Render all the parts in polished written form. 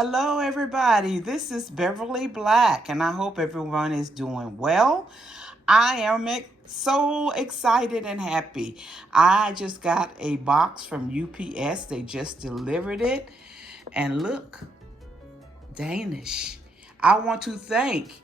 Hello, everybody. This is Beverly Black, and I hope everyone is doing well. I am so excited and happy. I just got a box from UPS. They just delivered it. And look, Danish. I want to thank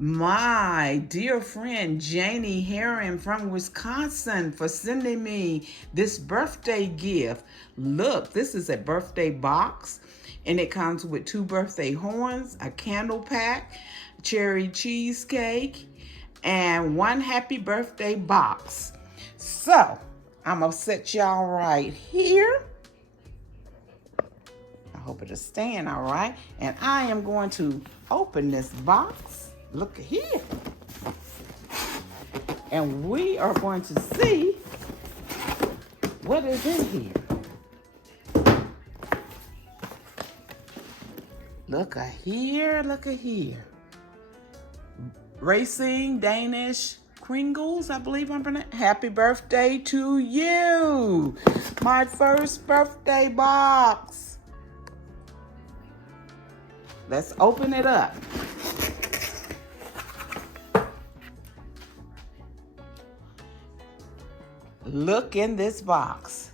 my dear friend Janine Heringbirthday from Wisconsin for sending me this birthday gift. Look, this is a birthday box, and it comes with 2 birthday horns, a candle pack, cherry cheesecake, and 1 happy birthday box. So I'm gonna set y'all right here. I hope it'll stand all right. And I am going to open this box. Look here. And we are going to see what is in here. Look at here, look at here. Racing Danish Kringles, I believe I'm pronouncing. Happy birthday to you. My first birthday box. Let's open it up. Look in this box.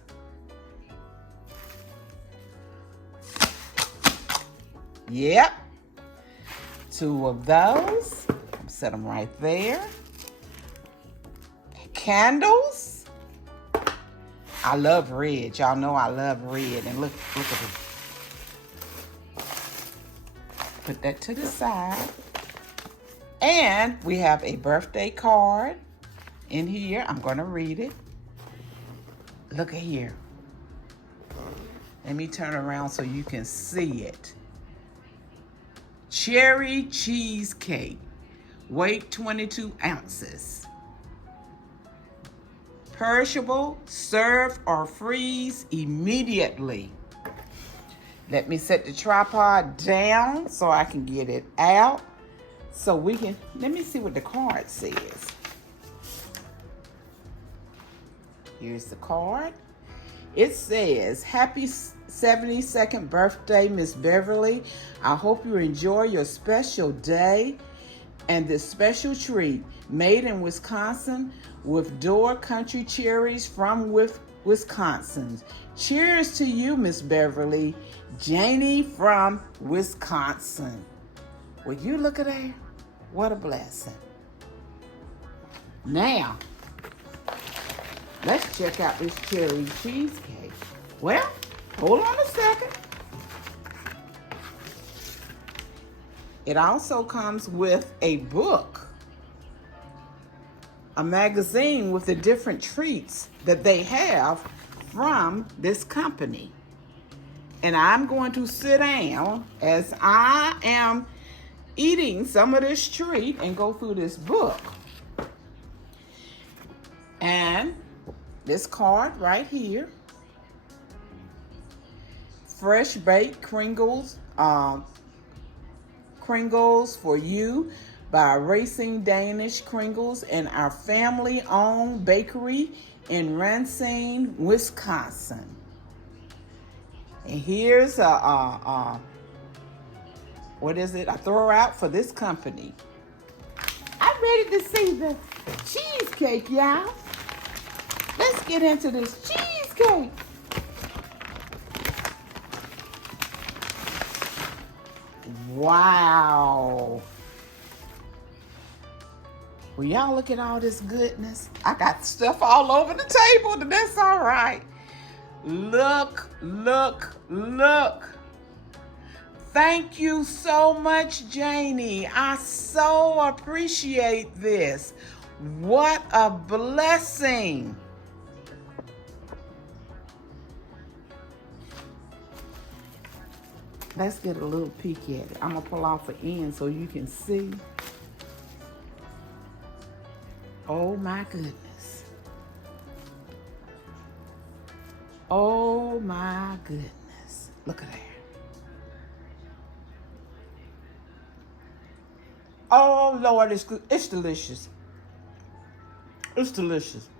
Yep. 2 of those. Set them right there. Candles. I love red. Y'all know I love red. And look at this. Put that to the side. And we have a birthday card in here. I'm going to read it. Look at here. Let me turn around so you can see it. Cherry cheesecake. Weight 22 ounces. Perishable. Serve or freeze immediately. Let me set the tripod down so I can get it out. So we can, let me see what the card says. Here's the card. It says, happy 72nd birthday, Miss Beverly. I hope you enjoy your special day and this special treat made in Wisconsin with Door Country cherries from Wisconsin. Cheers to you, Miss Beverly. Janie from Wisconsin. Will you look at that? What a blessing. Now, let's check out this cherry cheesecake. Well, hold on a second. It also comes with a book, a magazine with the different treats that they have from this company. And I'm going to sit down as I am eating some of this treat and go through this book. And this card right here, fresh baked Kringles, Kringles for you by Racing Danish Kringles and our family-owned bakery in Racine, Wisconsin. And here's a what is it? A throwout for this company. I'm ready to see the cheesecake, y'all. Let's get into this cheesecake. Wow. Well, y'all look at all this goodness. I got stuff all over the table, but that's all right. Look, look, look. Thank you so much, Janie. I so appreciate this. What a blessing. Let's get a little peek at it. I'm going to pull off the end so you can see. Oh, my goodness. Oh, my goodness. Look at that. Oh, Lord, it's good. It's delicious. It's delicious.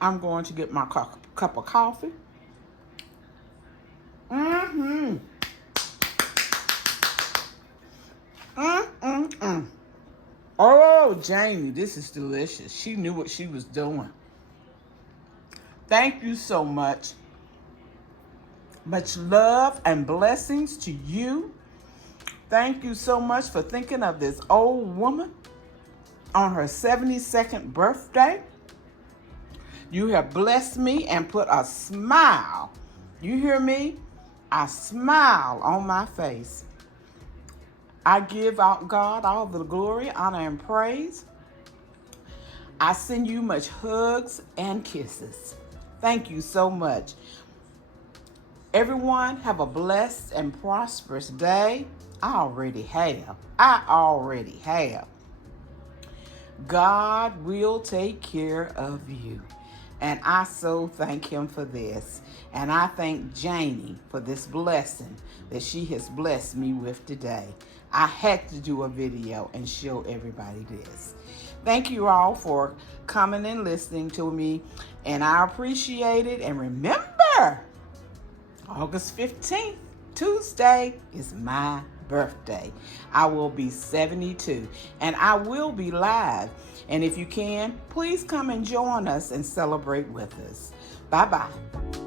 I'm going to get my cup of coffee. Oh, Jamie, this is delicious. She knew what she was doing. Thank you so much. Much love and blessings to you. Thank you so much for thinking of this old woman on her 72nd birthday. You have blessed me and put a smile. You hear me? A smile on my face. I give out God all the glory, honor, and praise. I send you much hugs and kisses. Thank you so much. Everyone have a blessed and prosperous day. I already have. God will take care of you. And I so thank him for this. And I thank Janie for this blessing that she has blessed me with today. I had to do a video and show everybody this. Thank you all for coming and listening to me. And I appreciate it. And remember, August 15th, Tuesday, is my birthday. I will be 72 and I will be live. And if you can, please come and join us and celebrate with us. Bye-bye.